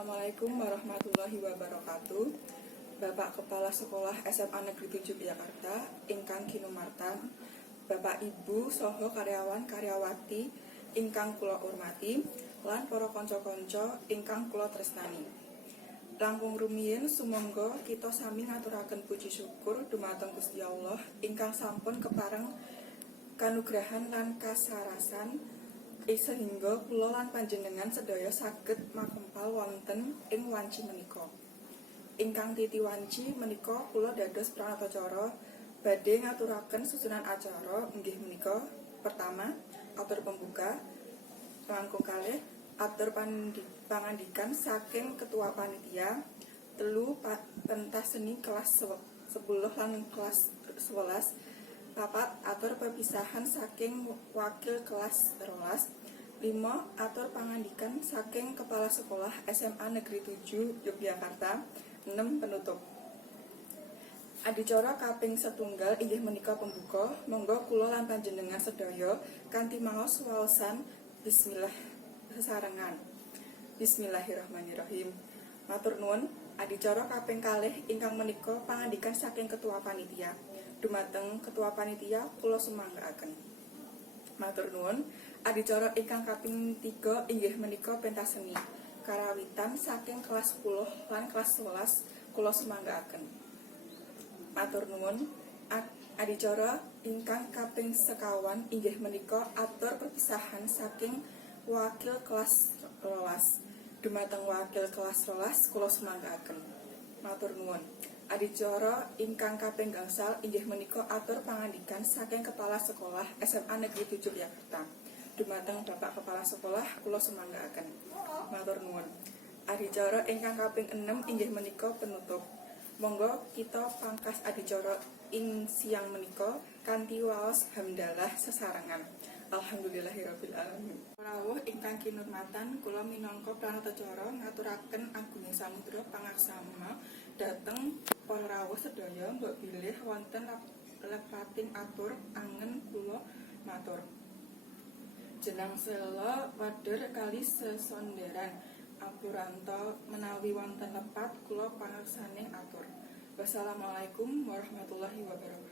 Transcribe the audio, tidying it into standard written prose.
Assalamualaikum warahmatullahi wabarakatuh. Bapak Kepala Sekolah SMA Negeri 7 Yogyakarta, ingkang kinumartan, Bapak Ibu saha karyawan-karyawati ingkang kula urmati, lan para kanca-kanca ingkang kula tresnani. Langkung rumiyin sumangga kita sami ngaturaken puji syukur dumateng Gusti Allah ingkang sampun kepareng kanugrahan lan kasarasan sehingga kula lan panjenengan sedaya saged makempal wonten ing wanci menika. Ingkang titi wanci menika kula dados pranatacara badhe ngaturaken susunan acara inggih menika. Pertama, atur pembuka. Langkung kalih, atur pangandikan saking ketua panitia. Telu, pentas seni kelas 10 lan kelas 11. Papat, atur perpisahan saking wakil kelas 12. 5. Atur pangandikan saking Kepala Sekolah SMA Negeri 7 Yogyakarta. 6. Penutup. Adicara kaping setunggal inggih menika pembuka. Monggo kula lan panjenengan sedaya kanthi maos waosan bismillah sesarengan. Bismillahirrahmanirrahim. Matur nuwun. Adicara kaping kalih ingkang menika pangandikan saking ketua panitia. Dumateng ketua panitia kula sumanggaaken. Matur nuwun. Adicara ingkang kaping 3 inggih menika pentas seni karawitan saking kelas 10 lan kelas 11 kula sumanggaaken. Matur nuwun. Adicara ingkang kaping sekawan inggih menika atur perpisahan saking wakil kelas 12. Dumateng wakil kelas 12 kula sumanggaaken. Matur nuwun. Adicara ingkang kaping gangsal inggih menika atur pangandikan saking Kepala Sekolah SMA Negeri 7 Yogyakarta. Dumateng Bapak Kepala Sekolah kula sumanggaaken. Matur nuwun. Adicara ingkang kaping 6 inggih menika penutup. Monggo kita pangkas adicara ing siang menika kanthi waos hamdalah sesarengan. Alhamdulillahirabbil alamin. Rawuh ingkang kinurmatan, kula minangka pranatacara ngaturaken agunging samudra pangaksama dhateng para rawuh sedaya mbok bilih wonten lepating atur angen kula matur. Jenang sela wader kali sesonderan apuranta menawi wonten lepat kula pangaksaning atur. Wassalamualaikum warahmatullahi wabarakatuh.